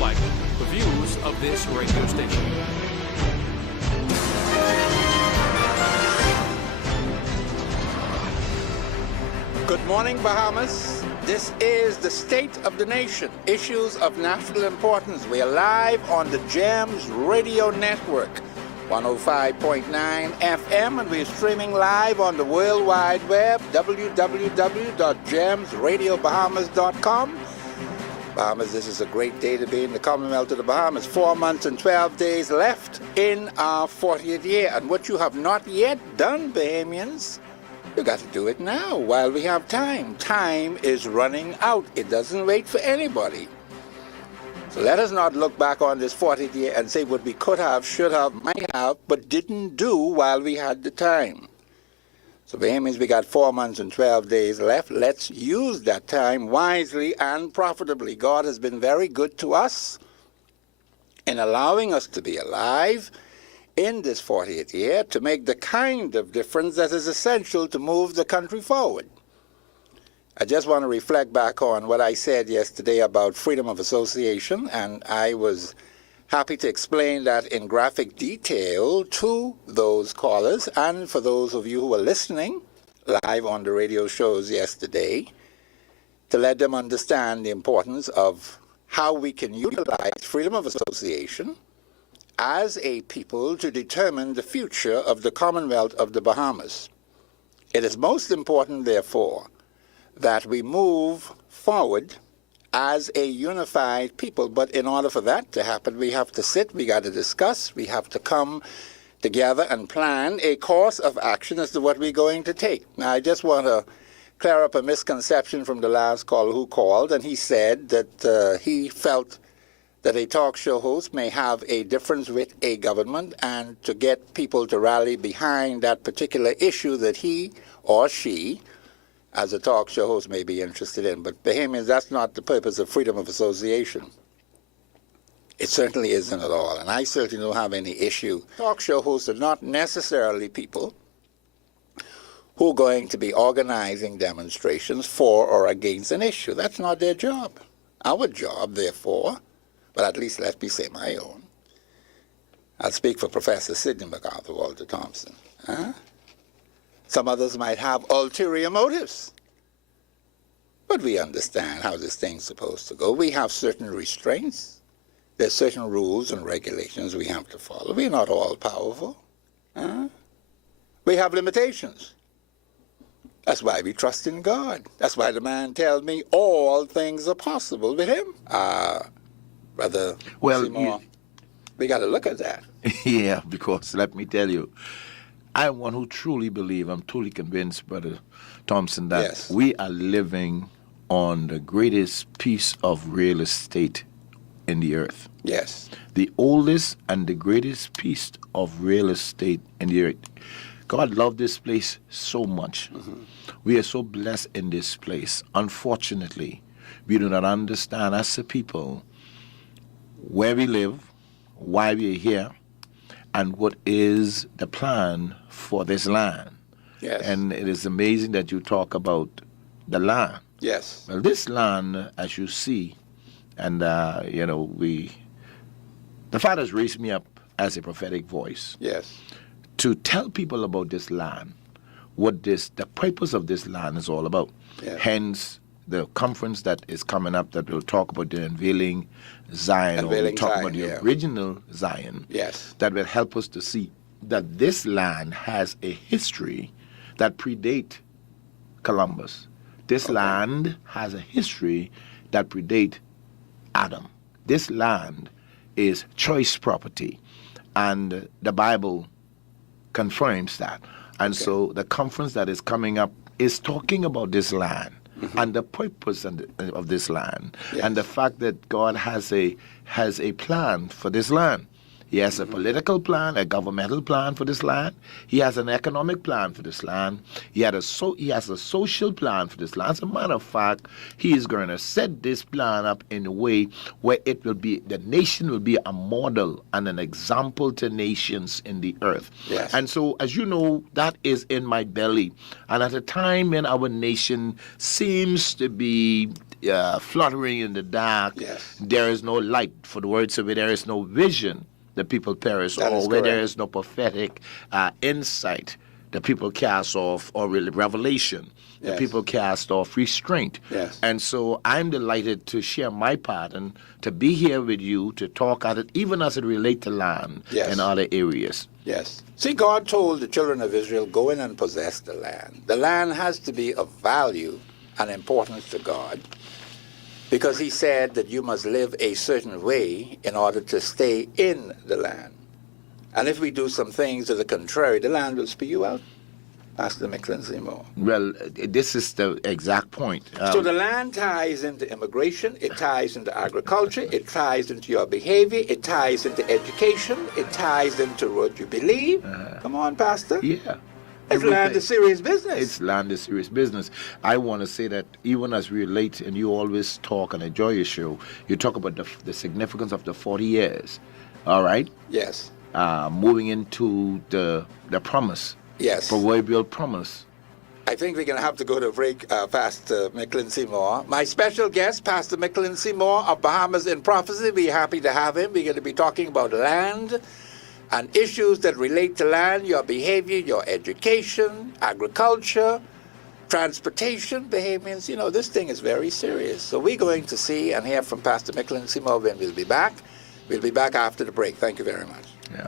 reflect the views of this radio station. Good morning, Bahamas. This is the State of the Nation, issues of national importance. We are live on the GEMS Radio Network, 105.9 FM, and we're streaming live on the World Wide Web, www.gemsradiobahamas.com. Bahamas, this is a great day to be in the Commonwealth of the Bahamas. 4 months and 12 days left in our 40th year. And what you have not yet done, Bahamians, you got to do it now while we have time. Time is running out. It doesn't wait for anybody. So let us not look back on this 40th year and say what we could have, should have, might have, but didn't do while we had the time. So Bahamians, we got 4 months and 12 days left. Let's use that time wisely and profitably. God has been very good to us in allowing us to be alive in this 40th year to make the kind of difference that is essential to move the country forward. I just want to reflect back on what I said yesterday about freedom of association, and I was happy to explain that in graphic detail to those callers and for those of you who were listening live on the radio shows yesterday, to let them understand the importance of how we can utilize freedom of association as a people to determine the future of the Commonwealth of the Bahamas. It is most important, therefore, that we move forward as a unified people. But in order for that to happen, we have to sit, we got to discuss, we have to come together and plan a course of action as to what we're going to take. Now, I just want to clear up a misconception from the last caller who called, and he said that he felt that a talk show host may have a difference with a government, and to get people to rally behind that particular issue that he or she, as a talk show host, may be interested in. But Bahamians, that's not the purpose of freedom of association. It certainly isn't at all, and I certainly don't have any issue. Talk show hosts are not necessarily people who are going to be organizing demonstrations for or against an issue. That's not their job. Our job, therefore, but at least let me say my own. I'll speak for Professor Sidney MacArthur, Walter Thompson. Some others might have ulterior motives. But we understand how this thing's supposed to go. We have certain restraints. There's certain rules and regulations we have to follow. We're not all powerful. We have limitations. That's why we trust in God. That's why the man tells me all things are possible with him. Brother Seymour, we got to look at that. Yeah, because let me tell you, I'm one who truly believe, I'm truly convinced, Brother Thompson, that Yes. we are living on the greatest piece of real estate in the earth. Yes. The oldest and the greatest piece of real estate in the earth. God loved this place so much. We are so blessed in this place. Unfortunately, we do not understand as a people where we live, why we are here, and what is the plan for this land. Yes. And it is amazing that you talk about the land. Yes. Well, this land, as you see, and the Father's raised me up as a prophetic voice. Yes. To tell people about this land, the purpose of this land is all about. Yeah. Hence, the conference that is coming up that will talk about the unveiling Zion, or we'll talk Zion, about the yeah. original Zion. Yes. That will help us to see that this land has a history that predate Columbus. This land has a history that predate Adam. This land is choice property, and the Bible confirms that. And so the conference that is coming up is talking about this land and the purpose of this land, and the fact that God has a plan for this land. He has a political plan, a governmental plan for this land. He has an economic plan for this land. He has a social plan for this land. As a matter of fact, he is going to set this plan up in a way where the nation will be a model and an example to nations in the earth. Yes. And so, as you know, that is in my belly. And at a time when our nation seems to be fluttering in the dark. Yes. There is no light. For the words of it, there is no vision. The people perish. That is Or where there correct. is no prophetic insight, the people cast off, or revelation. The Yes. people cast off restraint. Yes. And so I'm delighted to share my part and to be here with you to talk at it, even as it relates to land Yes. and other areas. Yes. See, God told the children of Israel, go in and possess the land. The land has to be of value and importance to God because he said that you must live a certain way in order to stay in the land. And if we do some things to the contrary, the land will spew you out. Pastor McClincy Moore. Well, this is the exact point. So the land ties into immigration, it ties into agriculture, it ties into your behavior, it ties into education, it ties into what you believe. Come on, Pastor. Yeah. It's land is serious business. It's land is serious business. I want to say that even as we relate, and you always talk and enjoy your show, you talk about the significance of the 40 years, all right? Yes. Moving into the promise. Yes. Proverbial promise. I think we're going to have to go to a break, Pastor McClincy Moore. My special guest, Pastor McClincy Moore of Bahamas in Prophecy. We're happy to have him. We're going to be talking about land and issues that relate to land, your behavior, your education, agriculture, transportation behaviors. You know, this thing is very serious. So we're going to see and hear from Pastor McClincy Moore when we'll be back. We'll be back after the break. Thank you very much. Yeah.